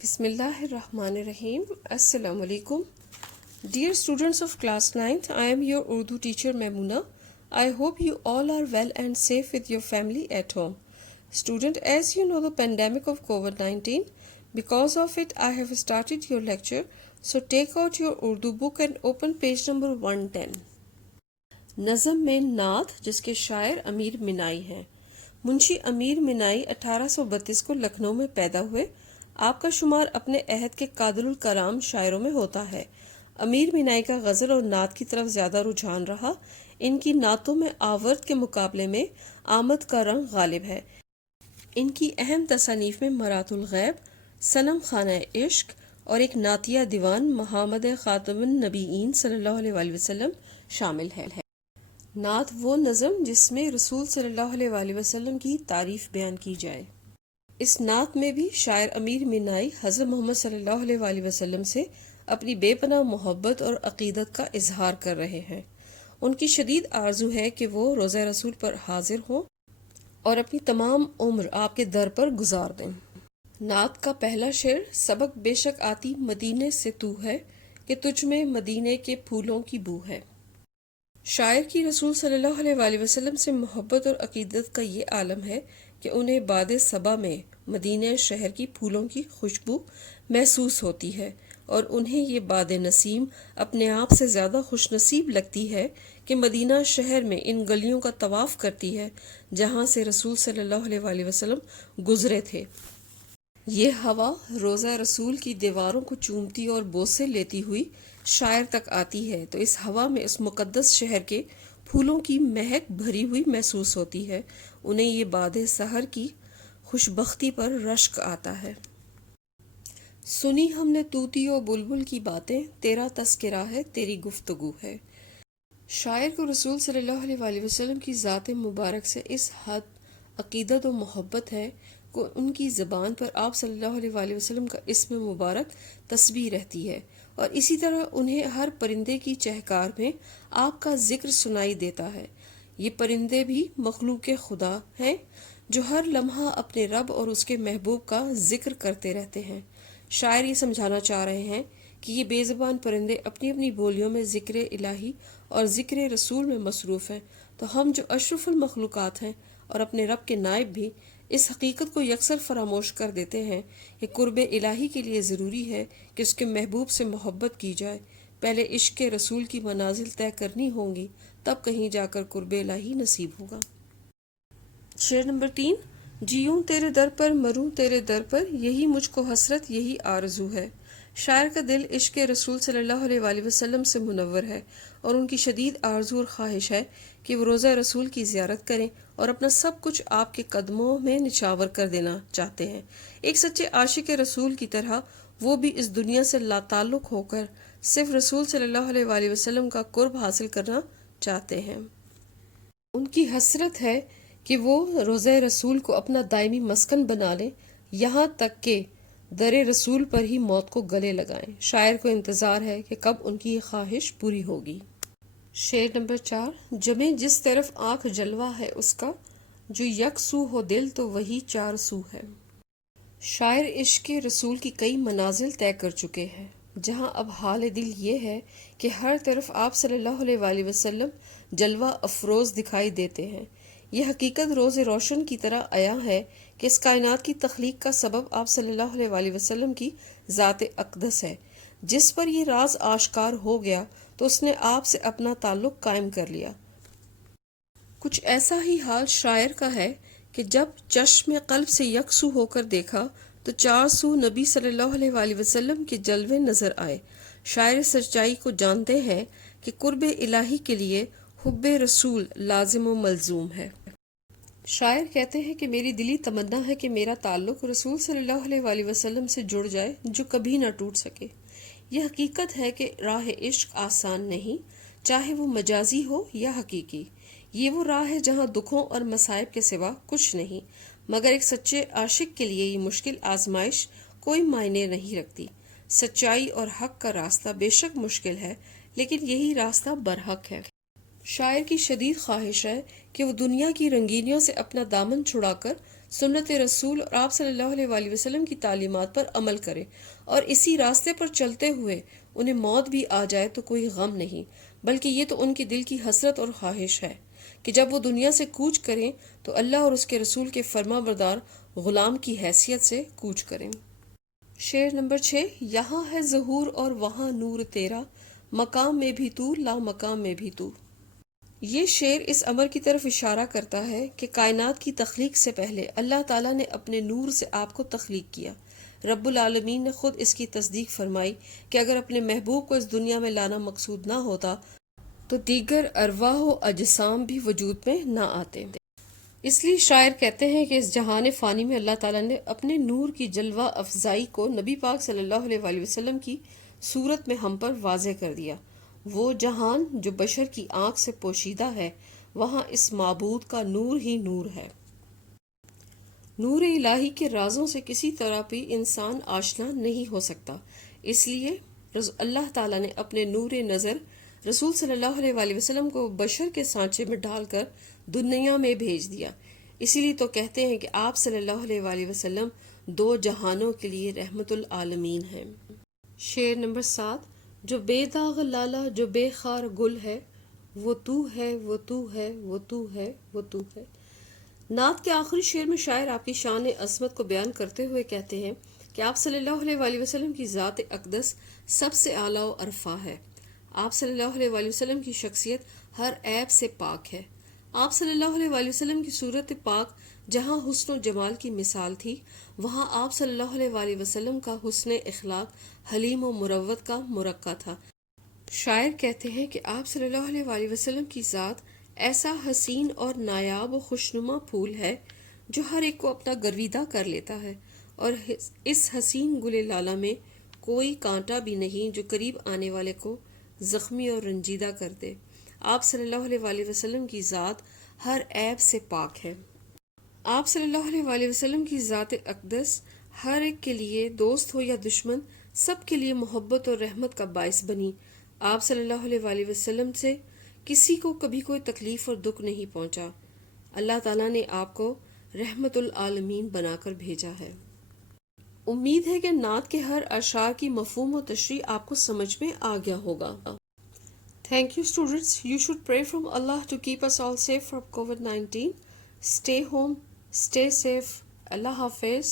بسم اللہ الرحمن الرحیم. السلام علیکم. Dear students of class 9th, I am your Urdu teacher Maimuna. I hope you all are well and safe with your family at home. Student, as you know the pandemic of COVID-19, because of it I have started your lecture. So take out your Urdu book and open page number 110. نظم میں نعت جس کے شاعر امیر منائی ہیں. منشی امیر منائی 1832 کو لکھنؤ میں پیدا ہوئے. آپ کا شمار اپنے عہد کے قادر الکلام شاعروں میں ہوتا ہے. امیر منائی کا غزل اور نعت کی طرف زیادہ رجحان رہا. ان کی نعتوں میں آورت کے مقابلے میں آمد کا رنگ غالب ہے. ان کی اہم تصانیف میں مرات الغیب، صنم خانہ عشق اور ایک نعتیہ دیوان محمد خاتم النبیین صلی اللہ علیہ وسلم شامل ہے. نعت وہ نظم جس میں رسول صلی اللہ علیہ وسلم کی تعریف بیان کی جائے. اس نعت میں بھی شاعر امیر منائی حضرت محمد صلی اللہ علیہ وسلم سے اپنی بے پناہ محبت اور عقیدت کا اظہار کر رہے ہیں. ان کی شدید آرزو ہے کہ وہ روضہ رسول پر حاضر ہوں اور اپنی تمام عمر آپ کے در پر گزار دیں. نعت کا پہلا شعر: سبق بے شک آتی مدینے سے تو ہے کہ تجھ میں مدینے کے پھولوں کی بو ہے. شاعر کی رسول صلی اللہ علیہ وسلم سے محبت اور عقیدت کا یہ عالم ہے کہ انہیں باد صبا میں مدینہ شہر کی پھولوں کی خوشبو محسوس ہوتی ہے اور انہیں یہ باد نسیم اپنے آپ سے زیادہ خوش نصیب لگتی ہے کہ مدینہ شہر میں ان گلیوں کا طواف کرتی ہے جہاں سے رسول صلی اللہ علیہ وسلم گزرے تھے. یہ ہوا روضہ رسول کی دیواروں کو چومتی اور بوسے لیتی ہوئی شاعر تک آتی ہے تو اس ہوا میں اس مقدس شہر کے پھولوں کی مہک بھری ہوئی محسوس ہوتی ہے. انہیں یہ باد سحر کی خوشبختی پر رشک آتا ہے. سنی ہم نے طوطی و بلبل کی باتیں، تیرا تذکرہ ہے تیری گفتگو ہے. شاعر کو رسول صلی اللہ علیہ وسلم کی ذات مبارک سے اس حد عقیدت و محبت ہے کہ ان کی زبان پر آپ صلی اللہ علیہ وسلم کا اسم مبارک تسبیح رہتی ہے اور اسی طرح انہیں ہر پرندے کی چہکار میں آپ کا ذکر سنائی دیتا ہے. یہ پرندے بھی مخلوق خدا ہیں جو ہر لمحہ اپنے رب اور اس کے محبوب کا ذکر کرتے رہتے ہیں. شاعر یہ سمجھانا چاہ رہے ہیں کہ یہ بے زبان پرندے اپنی اپنی بولیوں میں ذکر الہی اور ذکر رسول میں مصروف ہیں تو ہم جو اشرف المخلوقات ہیں اور اپنے رب کے نائب بھی اس حقیقت کو یکسر فراموش کر دیتے ہیں کہ قرب الہی کے لیے ضروری ہے کہ اس کے محبوب سے محبت کی جائے. پہلے عشق رسول کی منازل طے کرنی ہوں گی تب کہیں جا کر قرب الہی نصیب ہوگا. شعر نمبر 3: جیوں تیرے در پر مروں تیرے در پر، یہی مجھ کو حسرت یہی آرزو ہے. شاعر کا دل عشق رسول صلی اللہ علیہ وسلم سے منور ہے اور ان کی شدید آرزو اور خواہش ہے کہ وہ روضہ رسول کی زیارت کریں اور اپنا سب کچھ آپ کے قدموں میں نچھاور کر دینا چاہتے ہیں. ایک سچے عاشق رسول کی طرح وہ بھی اس دنیا سے لا تعلق ہو کر صرف رسول صلی اللہ علیہ وسلم کا قرب حاصل کرنا چاہتے ہیں. ان کی حسرت ہے کہ وہ روضہ رسول کو اپنا دائمی مسکن بنا لیں، یہاں تک کہ در رسول پر ہی موت کو گلے لگائیں. شاعر کو انتظار ہے کہ کب ان کی یہ خواہش پوری ہوگی. شعر نمبر 4: جمیں جس طرف آنکھ جلوہ ہے اس کا، جو یک سو ہو دل تو وہی چار سو ہے. شاعر عشق رسول کی کئی منازل طے کر چکے ہیں جہاں اب حال دل یہ ہے کہ ہر طرف آپ صلی اللہ علیہ وسلم جلوہ افروز دکھائی دیتے ہیں. یہ حقیقت روز روشن کی طرح عیاں ہے کہ اس کائنات کی تخلیق کا سبب آپ صلی اللہ علیہ وسلم کی ذات اقدس ہے. جس پر یہ راز آشکار ہو گیا تو اس نے آپ سے اپنا تعلق قائم کر لیا. کچھ ایسا ہی حال شاعر کا ہے کہ جب چشم قلب سے یکسو ہو کر دیکھا تو چار سو نبی صلی اللہ علیہ وسلم کے جلوے نظر آئے. شاعر سچائی کو جانتے ہیں کہ قرب الہی کے لیے حب رسول لازم و ملزوم ہے. شاعر کہتے ہیں کہ میری دلی تمنا ہے کہ میرا تعلق رسول صلی اللہ علیہ وسلم سے جڑ جائے جو کبھی نہ ٹوٹ سکے. یہ حقیقت ہے کہ راہ عشق آسان نہیں، چاہے وہ مجازی ہو یا حقیقی. یہ وہ راہ ہے جہاں دکھوں اور مصائب کے سوا کچھ نہیں، مگر ایک سچے عاشق کے لیے یہ مشکل آزمائش کوئی معنی نہیں رکھتی. سچائی اور حق کا راستہ بے شک مشکل ہے لیکن یہی راستہ برحق ہے. شاعر کی شدید خواہش ہے کہ وہ دنیا کی رنگینیوں سے اپنا دامن چھڑا کر سنت رسول اور آپ صلی اللہ علیہ وآلہ وسلم کی تعلیمات پر عمل کریں، اور اسی راستے پر چلتے ہوئے انہیں موت بھی آ جائے تو کوئی غم نہیں، بلکہ یہ تو ان کے دل کی حسرت اور خواہش ہے کہ جب وہ دنیا سے کوچ کریں تو اللہ اور اس کے رسول کے فرما بردار غلام کی حیثیت سے کوچ کریں۔ شعر نمبر 6۔ یہاں ہے ظہور اور وہاں نور تیرا، مقام میں بھی تو لا مقام میں بھی تو۔ یہ شعر اس امر کی طرف اشارہ کرتا ہے کہ کائنات کی تخلیق سے پہلے اللہ تعالیٰ نے اپنے نور سے آپ کو تخلیق کیا۔ رب العالمین نے خود اس کی تصدیق فرمائی کہ اگر اپنے محبوب کو اس دنیا میں لانا مقصود نہ ہوتا تو دیگر ارواح و اجسام بھی وجود میں نہ آتے۔ اس لیے شاعر کہتے ہیں کہ اس جہان فانی میں اللہ تعالیٰ نے اپنے نور کی جلوہ افزائی کو نبی پاک صلی اللہ علیہ وآلہ وسلم کی صورت میں ہم پر واضح کر دیا۔ وہ جہان جو بشر کی آنکھ سے پوشیدہ ہے، وہاں اس معبود کا نور ہی نور ہے۔ نور الہی کے رازوں سے کسی طرح بھی انسان آشنا نہیں ہو سکتا، اس لیے اللہ تعالیٰ نے اپنے نور نظر رسول صلی اللہ علیہ وآلہ وسلم کو بشر کے سانچے میں ڈال کر دنیا میں بھیج دیا۔ اسی لیے تو کہتے ہیں کہ آپ صلی اللہ علیہ وآلہ وسلم دو جہانوں کے لیے رحمت العالمین ہیں۔ شعر نمبر 7۔ جو بے داغ لالا جو بے خار گل ہے، وہ تو ہے وہ تو ہے وہ تو ہے وہ تو ہے۔ نعت کے آخری شعر میں شاعر آپ کی شان عظمت کو بیان کرتے ہوئے کہتے ہیں کہ آپ صلی اللہ علیہ وآلہ وسلم کی ذات اقدس سب سے اعلیٰ و ارفع ہے۔ آپ صلی اللہ علیہ وآلہ وسلم کی شخصیت ہر عیب سے پاک ہے۔ آپ صلی اللہ علیہ وآلہ وسلم کی صورت پاک جہاں حسن و جمال کی مثال تھی، وہاں آپ صلی اللہ علیہ وآلہ وسلم کا حسن اخلاق حلیم و مروت کا مرقع تھا۔ شاعر کہتے ہیں کہ آپ صلی اللہ علیہ وآلہ وسلم کی ذات ایسا حسین اور نایاب و خوشنما پھول ہے جو ہر ایک کو اپنا گرویدہ کر لیتا ہے، اور اس حسین گل لالہ میں کوئی کانٹا بھی نہیں جو قریب آنے والے کو زخمی اور رنجیدہ کر دے۔ آپ صلی اللہ علیہ وآلہ وسلم کی ذات ہر عیب سے پاک ہے۔ آپ صلی اللہ علیہ وآلہ وسلم کی ذات اقدس ہر ایک کے لیے، دوست ہو یا دشمن، سب کے لیے محبت اور رحمت کا باعث بنی۔ آپ صلی اللہ علیہ وآلہ وسلم سے کسی کو کبھی کوئی تکلیف اور دکھ نہیں پہنچا۔ اللہ تعالیٰ نے آپ کو رحمت العالمین بنا کر بھیجا ہے۔ امید ہے کہ نعت کے ہر اشعار کی مفہوم و تشریح آپ کو سمجھ میں آ گیا ہوگا۔ Thank you students. You should pray from Allah to keep us all safe from COVID-19. Stay home, stay safe. Allah Hafiz.